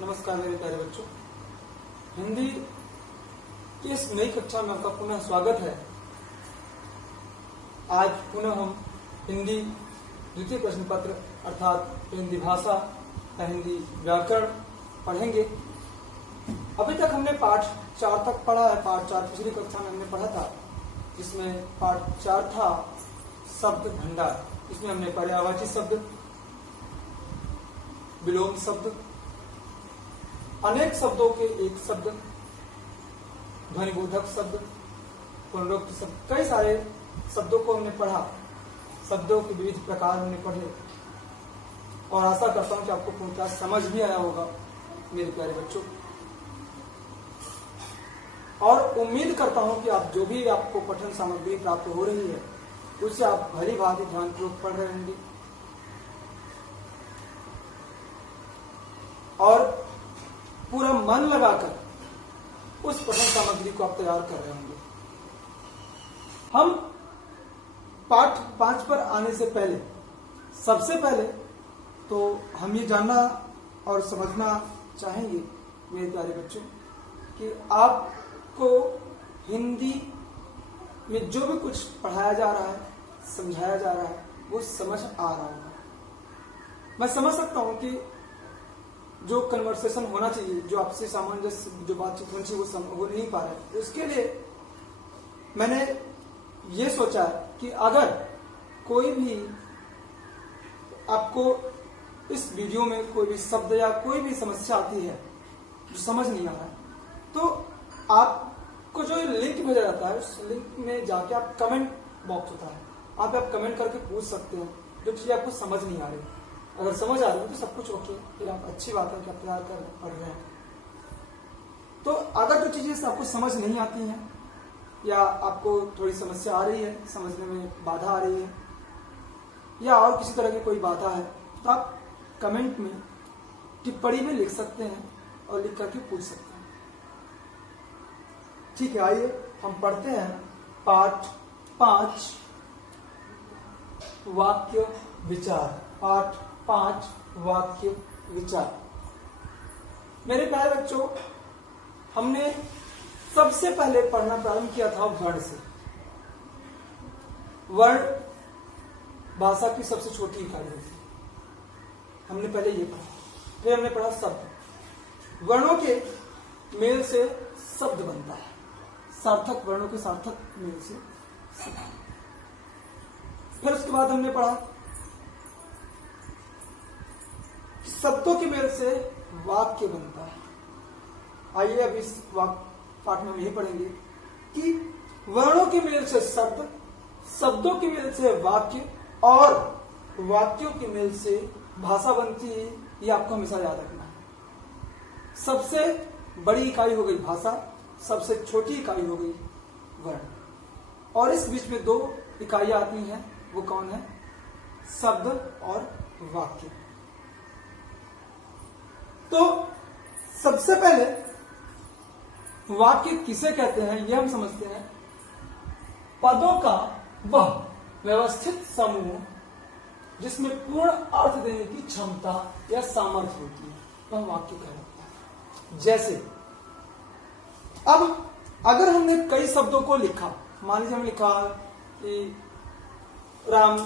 नमस्कार मेरे प्यारे बच्चों, हिंदी की इस नई कक्षा में आपका पुनः स्वागत है। आज पुनः हम हिंदी द्वितीय प्रश्न पत्र अर्थात हिंदी भाषा या हिंदी व्याकरण पढ़ेंगे। अभी तक हमने पाठ 4 तक पढ़ा है। पाठ 4 पिछली कक्षा में हमने पढ़ा था, जिसमें पाठ 4 था शब्द भंडार। इसमें हमने पर्यायवाची शब्द, विलोम शब्द, अनेक शब्दों के एक शब्द, ध्वनिबोधक शब्द, पुनरुक्त शब्द, कई सारे शब्दों को हमने पढ़ा। शब्दों के विविध प्रकार हमने पढ़े और आशा करता हूं कि आपको पूर्णतः समझ भी आया होगा मेरे प्यारे बच्चों। और उम्मीद करता हूं कि आप जो भी आपको पठन सामग्री प्राप्त हो रही है उससे आप भली भांति ध्यानपूर्वक पढ़ रहे होंगे और पूरा मन लगाकर उस पठन सामग्री को आप तैयार कर रहे होंगे। हम पाठ 5 पर आने से पहले सबसे पहले तो हम ये जानना और समझना चाहेंगे मेरे प्यारे बच्चों कि आपको हिंदी में जो भी कुछ पढ़ाया जा रहा है, समझाया जा रहा है, वो समझ आ रहा होगा। मैं समझ सकता हूं कि जो कन्वर्सेशन होना चाहिए, जो आपसे सामंजस्य जो बातचीत होनी चाहिए, वो हो नहीं पा रहा है। उसके लिए मैंने ये सोचा कि अगर कोई भी आपको इस वीडियो में कोई भी शब्द या कोई भी समस्या आती है जो समझ नहीं आ रहा है, तो आपको जो लिंक भेजा जाता है उस लिंक में जाके आप कमेंट बॉक्स होता है, आप कमेंट करके पूछ सकते हैं जो चीज आपको समझ नहीं आ रही। अगर समझ आ रही है तो सब कुछ ओके, फिर आप अच्छी बात है कि आप तैयार कर पढ़ रहे हैं। तो अगर जो चीजें आपको समझ नहीं आती हैं या आपको थोड़ी समस्या आ रही है, समझने में बाधा आ रही है या और किसी तरह की कोई बाधा है, तो आप कमेंट में टिप्पणी में लिख सकते हैं और लिख करके पूछ सकते हैं। ठीक है, आइए हम पढ़ते हैं पाठ 5 वाक्य विचार। पाठ 5 वाक्य विचार। मेरे प्यारे बच्चों, हमने सबसे पहले पढ़ना प्रारंभ किया था वर्ण से। वर्ण भाषा की सबसे छोटी इकाई होती है, हमने पहले ये पढ़ा। फिर हमने पढ़ा शब्द। वर्णों के मेल से शब्द बनता है, सार्थक वर्णों के सार्थक मेल से शब्द। फिर उसके बाद हमने पढ़ा शब्दों के मेल से वाक्य बनता है। आइए अब इस पाठ में हम यही पढ़ेंगे कि वर्णों के मेल से शब्द, शब्दों के मेल से वाक्य और वाक्यों के मेल से भाषा बनती है। ये आपको हमेशा याद रखना है। सबसे बड़ी इकाई हो गई भाषा, सबसे छोटी इकाई हो गई वर्ण, और इस बीच में 2 इकाइयां आती हैं। वो कौन है? शब्द और वाक्य। तो सबसे पहले वाक्य किसे कहते हैं यह हम समझते हैं। पदों का वह व्यवस्थित समूह जिसमें पूर्ण अर्थ देने की क्षमता या सामर्थ्य होती है, वह वाक्य कहलाता है। जैसे अब अगर हमने कई शब्दों को लिखा, मान लीजिए हमने लिखा कि राम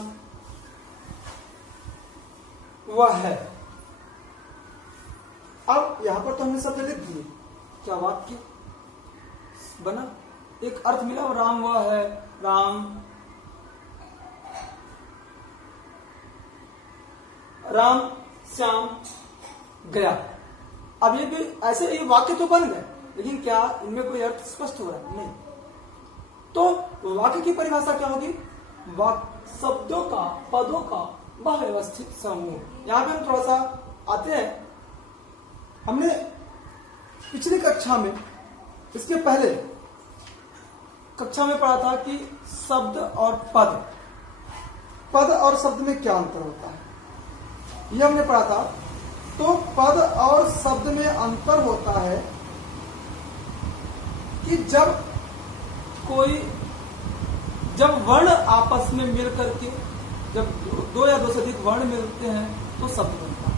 वह है। अब यहां पर तो हमने शब्द लिख दिए, क्या वाक्य बना? एक अर्थ मिला, और राम वह है, राम श्याम गया। अब ये भी ऐसे ये वाक्य तो बन गए, लेकिन क्या इनमें कोई अर्थ स्पष्ट हो रहा है? नहीं। तो वाक्य की परिभाषा क्या होगी? शब्दों का, पदों का वह व्यवस्थित समूह। यहां पे हम थोड़ा सा आते हैं। हमने पिछली कक्षा में, इसके पहले कक्षा में पढ़ा था कि शब्द और पद और शब्द में क्या अंतर होता है, यह हमने पढ़ा था। तो पद और शब्द में अंतर होता है कि जब वर्ण आपस में मिल करके, जब 2 या 2 से अधिक वर्ण मिलते हैं तो शब्द बनता है।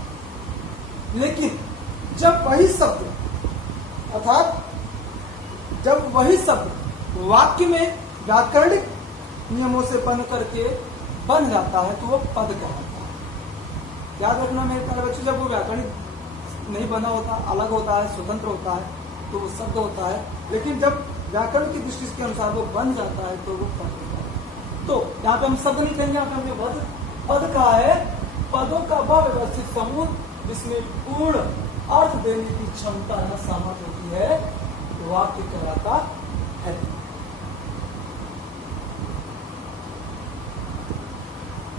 लेकिन जब वही शब्द अर्थात जब वही शब्द वाक्य में व्याकरणिक नियमों से बन करके बन जाता है तो वो पद कहलाता है। याद रखना मेरे प्यारे बच्चों, जब वो व्याकरणिक नहीं बना होता, अलग होता है, स्वतंत्र होता है, तो वो शब्द होता है। लेकिन जब व्याकरण की दृष्टि के अनुसार वो बन जाता है तो वो पद होता है। तो यहाँ पे हम शब्द नहीं कहेंगे, यहाँ पे हमें पद पद का है पदों का वह व्यवस्थित समूह जिसमें पूर्ण अर्थ देने की क्षमता या सामर्थ्य होती है, वाक्य कहलाता है।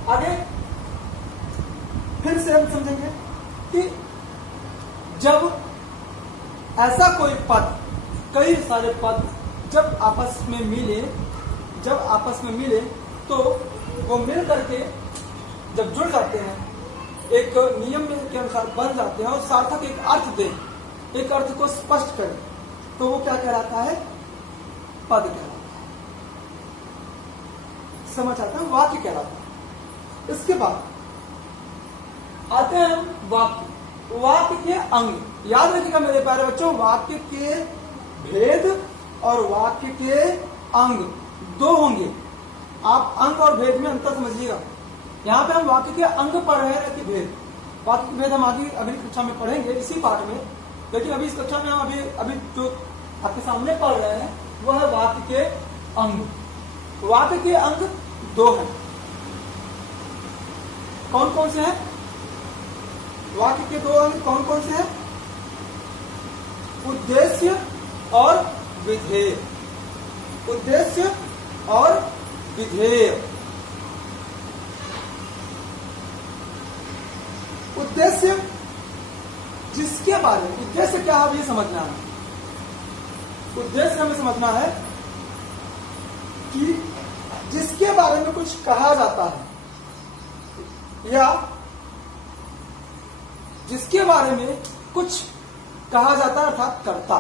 आगे फिर से हम समझेंगे कि जब ऐसा कोई पद, कई सारे पद जब आपस में मिले तो वो मिल करके जब जुड़ जाते हैं, एक नियम के अनुसार बन जाते हैं और सार्थक एक अर्थ दें, एक अर्थ को स्पष्ट करें, तो वो क्या कहलाता है? पद कहलाता है। समझ आता है? वाक्य कहलाता है। इसके बाद आते हैं हम वाक्य। वाक्य के अंग। याद रखिएगा मेरे प्यारे बच्चों, वाक्य के भेद और वाक्य के अंग दो होंगे। आप अंग और भेद में अंतर समझिएगा। यहाँ पे हम वाक्य के अंग पढ़ रहे हैं कि भेद। वाक्य के भेद हम आगे अगली कक्षा में पढ़ेंगे इसी पाठ में, लेकिन अभी इस कक्षा में हम अभी जो आपके सामने पढ़ रहे हैं वह है वाक्य के अंग। वाक्य के अंग दो हैं। कौन कौन से हैं? वाक्य के दो अंग कौन कौन से हैं? उद्देश्य और विधेय। उद्देश्य और विधेय। उद्देश्य जिसके बारे में, उद्देश्य क्या है ये समझना है। उद्देश्य हमें समझना है कि जिसके बारे में कुछ कहा जाता है या जिसके बारे में कुछ कहा जाता है अर्थात कर्ता,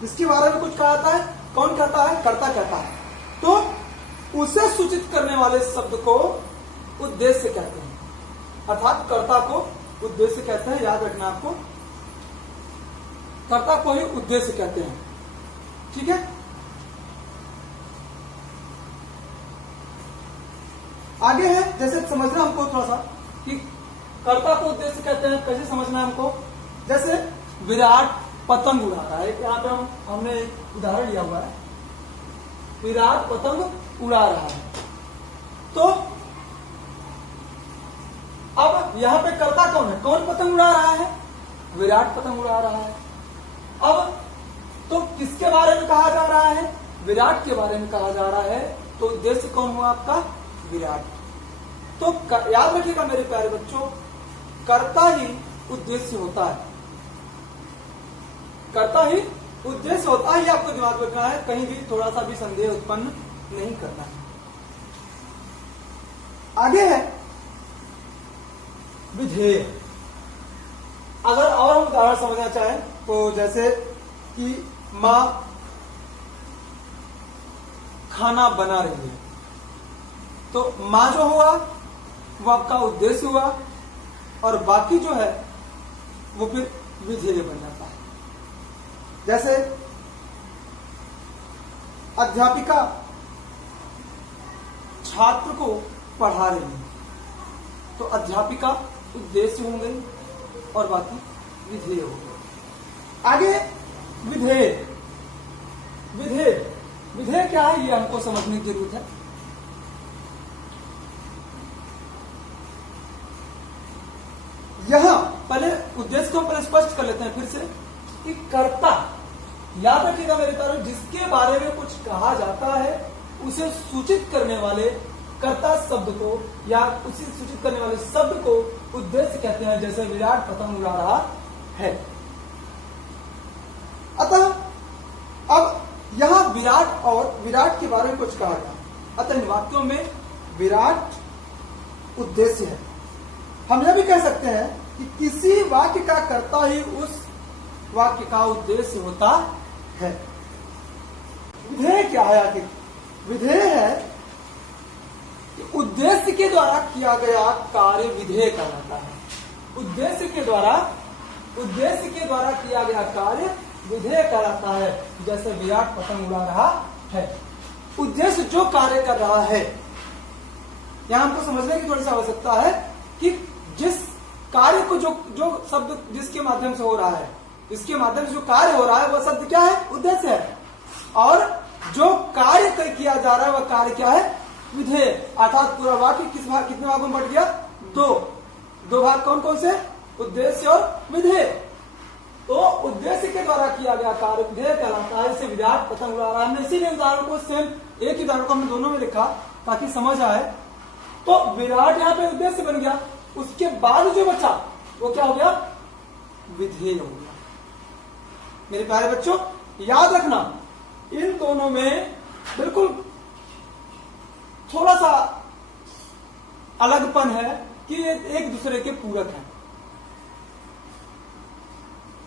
जिसके बारे में कुछ कहा जाता है, कौन कहता है? कर्ता कहता है। तो उसे सूचित करने वाले शब्द को उद्देश्य कहते हैं, अर्थात कर्ता को उद्देश्य कहते हैं। याद रखना आपको, कर्ता को ही उद्देश्य कहते हैं। ठीक है। आगे है, जैसे समझना हमको थोड़ा सा कि कर्ता को उद्देश्य कहते हैं, कैसे समझना है हमको। जैसे विराट पतंग उड़ा रहा है, यहाँ पे हमने एक उदाहरण लिया हुआ है। विराट पतंग उड़ा रहा है, तो अब यहाँ पे कर्ता कौन है? कौन पतंग उड़ा रहा है? विराट पतंग उड़ा रहा है। अब तो किसके बारे में कहा जा रहा है? विराट के बारे में कहा जा रहा है। तो उद्देश्य कौन हुआ आपका? विराट। तो याद रखिएगा मेरे प्यारे बच्चों, कर्ता ही उद्देश्य होता है। कर्ता ही उद्देश्य होता है, ये आपको दिमाग में रखना है। कहीं भी थोड़ा सा भी संदेह उत्पन्न नहीं करना है। आगे है विधेय। अगर और हम उदाहरण समझना चाहें तो जैसे कि मां खाना बना रही है, तो मां जो हुआ वो आपका उद्देश्य हुआ और बाकी जो है वो फिर विधेय बन जाता है। जैसे अध्यापिका छात्र को पढ़ा रही है, तो अध्यापिका उद्देश्य हो गई और बाकी विधेय हो गई। आगे विधेय। विधेय विधेय क्या है ये हमको समझने की जरूरत है। यहां पहले उद्देश्य को पहले स्पष्ट कर लेते हैं फिर से कि कर्ता। याद रखिएगा मेरे प्यारे, जिसके बारे में कुछ कहा जाता है उसे सूचित करने वाले कर्ता शब्द को या उसे सूचित करने वाले शब्द को उद्देश्य कहते हैं। जैसे विराट पतंग उड़ा रहा है। अतः अब यहां विराट और विराट के बारे में कुछ कहा गया, अतः इन वाक्यों में विराट उद्देश्य है। हम यह भी कह सकते हैं कि किसी वाक्य का कर्ता ही उस वाक्य का उद्देश्य होता है। विधेय क्या है? आखिर विधेय है कि उद्देश्य के द्वारा किया गया कार्य विधेय कहलाता है। उद्देश्य के द्वारा किया गया कार्य विधेय कहलाता है। जैसे विराट पतंग उड़ा रहा है, उद्देश्य जो कार्य कर रहा है, यहां हमको समझने की थोड़ी सी आवश्यकता है कि जिस कार्य को जो शब्द जिसके माध्यम से हो रहा है, इसके माध्यम से जो कार्य हो रहा है वह शब्द क्या है? उद्देश्य है। और जो कार्य किया जा रहा है वह कार्य क्या है? विधेय। अर्थात पूरा वाक्य कितने भागों में बट गया? दो भाग कौन कौन से? उद्देश्य और विधेय। तो उद्देश्य के द्वारा किया गया कार्य विधेय कहलाता है। इसे विराट पतंग उड़ा रहा है। हमने इसीलिए उदाहरण को सेम एक ही उदाहरण को हमने दोनों में लिखा ताकि समझ आए। तो विराट यहाँ पे उद्देश्य बन गया, उसके बाद जो बचा वो क्या हो गया? विधेय हो गया। मेरे प्यारे बच्चों याद रखना, इन दोनों में बिल्कुल थोड़ा सा अलगपन है कि ये एक दूसरे के पूरक हैं।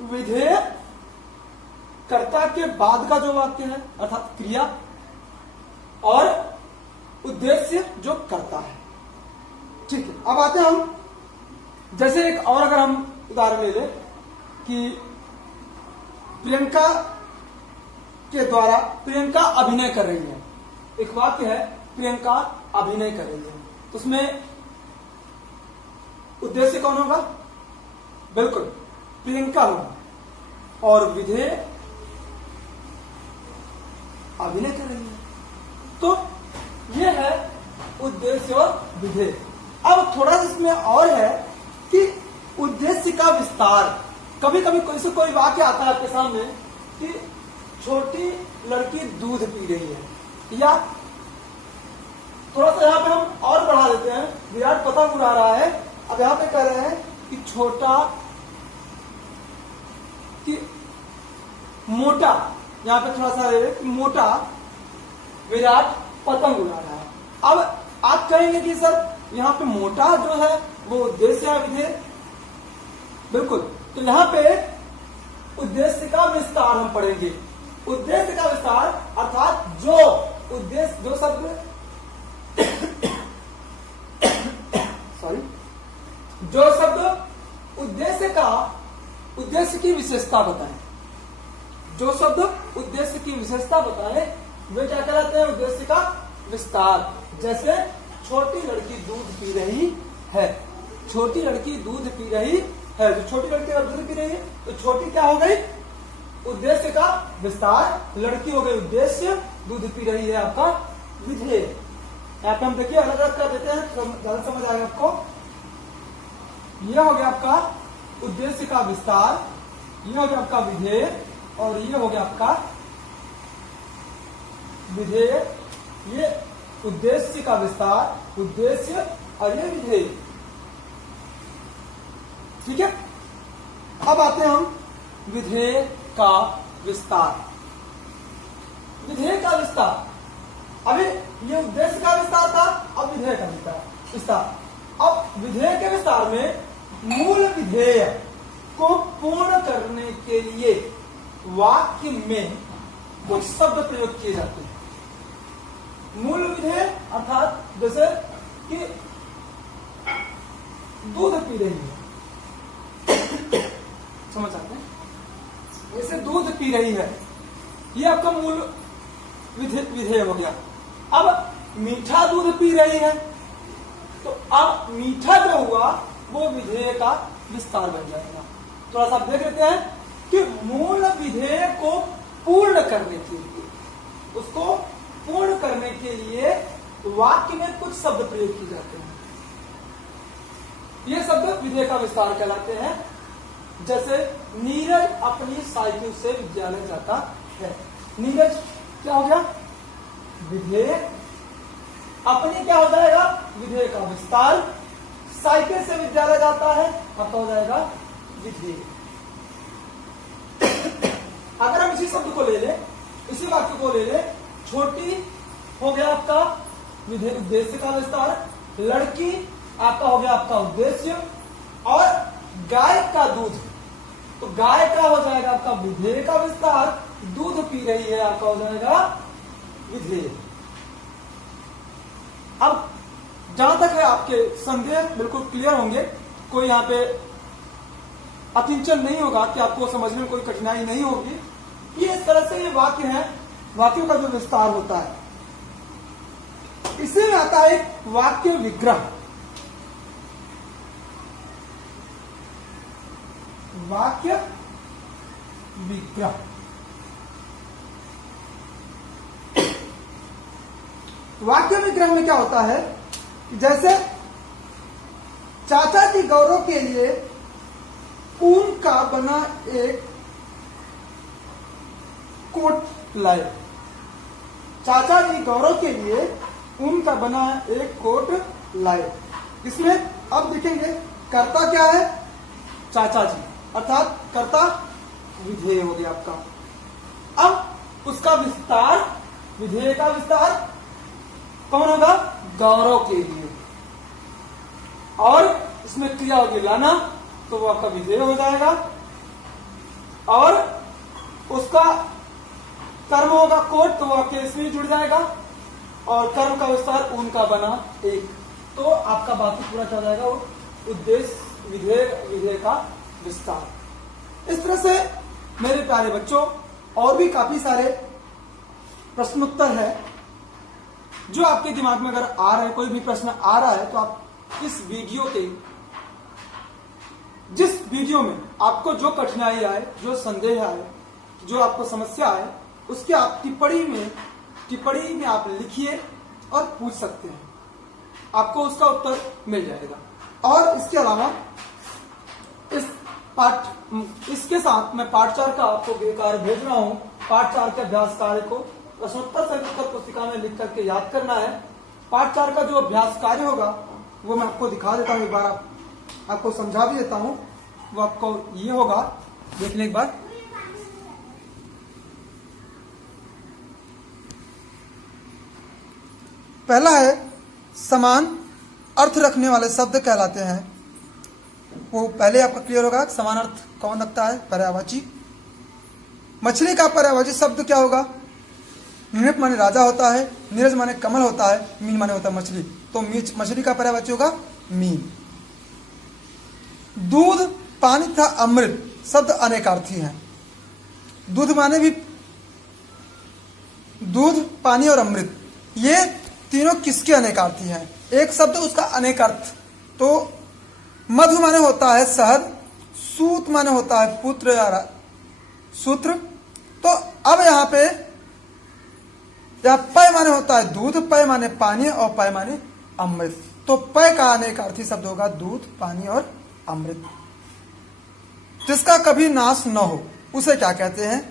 विधेय कर्ता के बाद का जो वाक्य है अर्थात क्रिया, और उद्देश्य जो करता है। ठीक है, अब आते हैं हम, जैसे एक और अगर हम उदाहरण ले लें कि प्रियंका के द्वारा प्रियंका अभिनय कर रही है। एक वाक्य है प्रियंका अभिनय कर रही है, तो उसमें उद्देश्य कौन होगा? बिल्कुल प्रियंका होगा, और विधेय अभिनय कर रही है। तो यह है उद्देश्य और विधेय। अब थोड़ा सा इसमें और है कि उद्देश्य का विस्तार। कभी कभी कोई वाक्य आता है आपके सामने कि छोटी लड़की दूध पी रही है, या थोड़ा सा यहाँ पे हम और बढ़ा देते हैं, विराट पतंग उड़ा रहा है। अब यहाँ पे कह रहे हैं कि छोटा कि मोटा, यहाँ पे थोड़ा सा मोटा विराट पतंग उड़ा रहा है। अब आप कहेंगे कि सर यहाँ पे मोटा जो है वो उद्देश्य है विधेय? बिल्कुल। तो यहाँ पे उद्देश्य का विस्तार हम पढ़ेंगे। उद्देश्य का विस्तार अर्थात जो उद्देश्य, जो शब्द सॉरी, जो शब्द उद्देश्य की विशेषता बताए, जो शब्द उद्देश्य की विशेषता बताए वे क्या कहलाते हैं? उद्देश्य का विस्तार। जैसे छोटी लड़की दूध पी रही है, छोटी लड़की दूध पी रही है। जो छोटी लड़की अगर दूध पी रही है तो छोटी क्या हो गई? उद्देश्य का विस्तार। लड़की हो गई उद्देश्य, दूध पी रही है आपका विधेय। यहाँ पे हम देखिए अलग अलग कर देते हैं तो ज्यादा समझ आएगा आपको। यह हो गया आपका उद्देश्य का विस्तार, यह हो गया आपका विधेय, और यह हो गया आपका विधेय। ये उद्देश्य का विस्तार, उद्देश्य, और ये विधेय। ठीक है, अब आते हैं हम विधेय का विस्तार। विधेय का विस्तार, अभी ये उद्देश्य का विस्तार था, अब विधेय का विस्तार। अब विधेय के विस्तार में मूल विधेय को पूर्ण करने के लिए वाक्य में कुछ शब्द प्रयोग किए जाते हैं। मूल विधेय अर्थात जैसे कि दूध पी रही है, समझ आते हैं? जैसे दूध पी रही है, ये आपका मूल विधेय हो गया। अब मीठा दूध पी रही है, तो अब मीठा जो हुआ वो विधेय का विस्तार बन जाएगा। थोड़ा सा देख लेते हैं कि मूल विधेय को पूर्ण करने के लिए, उसको पूर्ण करने के लिए वाक्य में कुछ शब्द प्रयोग किए जाते हैं। ये शब्द विधेय का विस्तार कहलाते हैं। जैसे नीरज अपनी साइकिल से विद्यालय जाता है। नीरज क्या हो गया? विधेय। अपनी क्या हो जाएगा? विधेय का विस्तार। साइकिल से विद्यालय जाता है, आपका हो जाएगा विधेय। अगर हम इसी शब्द को ले ले, इसी वाक्य को ले ले, छोटी हो गया आपका विधेय, उद्देश्य का विस्तार। लड़की आपका हो गया आपका उद्देश्य, और गाय का दूध, तो गाय का हो जाएगा आपका विधेय का विस्तार। दूध पी रही है आपका हो जाएगा विधेय। अब जहां तक है आपके संदेह बिल्कुल क्लियर होंगे, कोई यहाँ पे अकिंचन नहीं होगा, कि आपको समझने में कोई कठिनाई नहीं होगी। ये इस तरह से ये वाक्य है, वाक्यों का जो विस्तार होता है। इसी में आता है वाक्य विग्रह। वाक्य विग्रह वाक्य विग्रह में क्या होता है, जैसे चाचा जी गौरव के लिए ऊन का बना एक कोट लाए। चाचा जी गौरव के लिए ऊन का बना एक कोट लाए। इसमें अब देखेंगे कर्ता क्या है, चाचा जी, अर्थात कर्ता विधेय हो गया आपका। अब उसका विस्तार, विधेय का विस्तार कौन होगा, गौरव के लिए, और इसमें क्रिया होगी लाना, तो वो आपका विधेय हो जाएगा। और उसका कर्म होगा कोट, तो वो आपके इसमें जुड़ जाएगा। और कर्म का विस्तार उनका बना एक, तो आपका बाकी पूरा चल जाएगा, वो उद्देश्य विधेय का विस्तार। इस तरह से मेरे प्यारे बच्चों और भी काफी सारे प्रश्नोत्तर है जो आपके दिमाग में अगर आ रहा है, कोई भी प्रश्न आ रहा है, तो आप इस वीडियो के, जिस वीडियो में आपको जो कठिनाई आए, जो संदेह आए, जो आपको समस्या आए, उसके आप टिप्पणी में आप लिखिए और पूछ सकते हैं, आपको उसका उत्तर मिल जाएगा। और इसके अलावा इसके साथ मैं पाठ 4 का आपको कार्य भेज रहा हूं। पाठ 4 के अभ्यास कार्य को प्रश्नोत्तर सहित उत्तर पुस्तिका में लिख करके याद करना है। पाठ 4 का जो अभ्यास कार्य होगा वो मैं आपको दिखा देता हूं, एक बार आपको समझा भी देता हूं। वो आपको ये होगा, देख लें एक बार। पहला है समान अर्थ रखने वाले शब्द कहलाते हैं। वो पहले आपका क्लियर होगा, समान अर्थ कौन रखता है, पर्यायवाची। मछली का पर्यायवाची शब्द क्या होगा, नृप माने राजा होता है, नीरज माने कमल होता है, मीन माने होता है मछली, तो मछली का पर्यायवाची होगा मीन। दूध, पानी तथा अमृत शब्द अनेकार्थी हैं। दूध माने भी, दूध, पानी और अमृत ये तीनों किसके अनेकार्थी हैं, एक शब्द उसका अनेक अर्थ। तो मधु माने होता है शहद, सूत माने होता है पुत्र या सूत्र। तो अब यहाँ पे पय माने होता है दूध, पय माने पानी और पय माने अमृत। तो पय का अनेकार्थी शब्द होगा दूध, पानी और अमृत। जिसका कभी नाश न हो उसे क्या कहते हैं,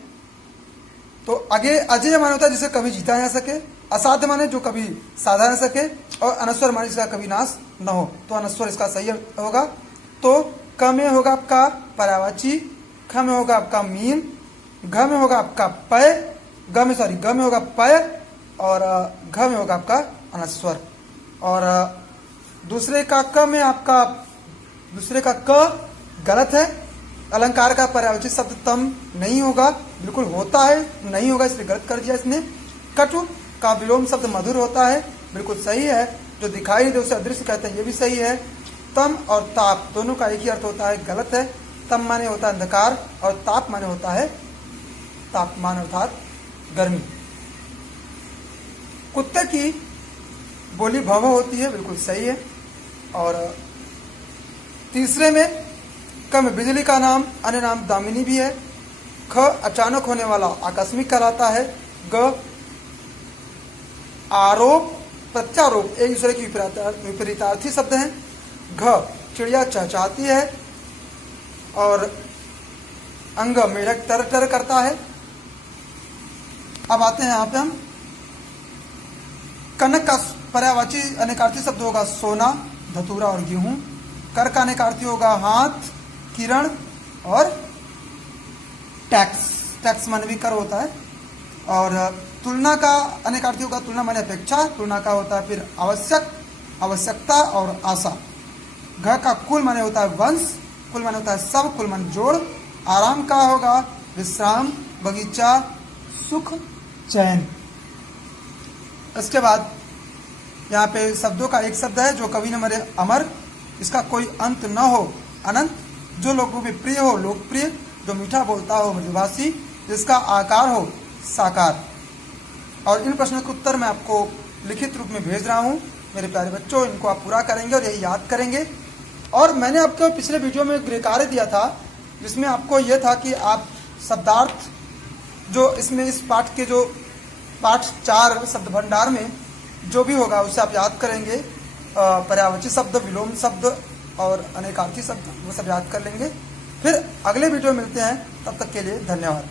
तो आगे अजय माने होता है जिसे कभी जीता ना सके, असाध्य माने जो कभी साधा ना सके, और अनस्वर माने जिसका कभी नाश न हो, तो अनस्वर इसका सही होगा। तो क में होगा आपका पर्यायवाची, ख में होगा आपका मीन, घ में होगा आपका पय, ग में होगा पय, और घ में होगा आपका अनस्वर। और दूसरे का क में आपका, दूसरे का क गलत है। अलंकार का पर्यायवाची शब्द तम नहीं होगा, बिल्कुल होता है, नहीं होगा इसलिए गलत कर दिया इसने। कटु का विलोम शब्द मधुर होता है, बिल्कुल सही है। जो दिखाई नहीं दे उसे अदृश्य कहते हैं, ये भी सही है। तम और ताप दोनों का एक ही अर्थ होता है, गलत है। तम माने होता है अंधकार और ताप माने होता है तापमान अर्थात गर्मी। कुत्ते की बोली भव होती है, बिल्कुल सही है। और तीसरे में कम बिजली का नाम अन्य नाम दामिनी भी है। ख अचानक होने वाला आकस्मिक कहलाता है। ग आरोप प्रत्यारोप एक दूसरे की विपरीतार्थी शब्द हैं। घ चिड़िया चहचहाती है, और अंग मेढक तर तर करता है। अब आते हैं यहाँ पे हम, कनक का पर्यायवाची अनेकार्थी शब्द होगा सोना, धतूरा और गेहूं। कर का अनेकार्थी होगा हाथ, किरण और टैक्स, टैक्स माने भी कर होता है। और तुलना का अनेकार्थी होगा तुलना माने अपेक्षा, तुलना का होता है फिर आवश्यक, आवश्यकता और आशा। घ का कुल माने होता है वंश, कुल माने होता है सब, कुल माने जोड़। आराम का होगा विश्राम, बगीचा, सुख, चैन। इसके बाद यहाँ पे शब्दों का एक शब्द है जो कवि ने मरे अमर, इसका कोई अंत न हो, अनंत। जो लोगों में प्रिय हो लोकप्रिय, जो मीठा बोलता हो मृदुभाषी, जिसका आकार हो साकार। और इन प्रश्नों के उत्तर मैं आपको लिखित रूप में भेज रहा हूँ मेरे प्यारे बच्चों, इनको आप पूरा करेंगे और यही याद करेंगे। और मैंने आपको पिछले वीडियो में गृह कार्य दिया था जिसमें आपको यह था कि आप शब्दार्थ जो इसमें इस पाठ के जो पाठ 4 शब्द भंडार में जो भी होगा उसे आप याद करेंगे। पर्यायवाची शब्द, विलोम शब्द और अनेकार्थी शब्द वो सब याद कर लेंगे। फिर अगले वीडियो में मिलते हैं, तब तक के लिए धन्यवाद।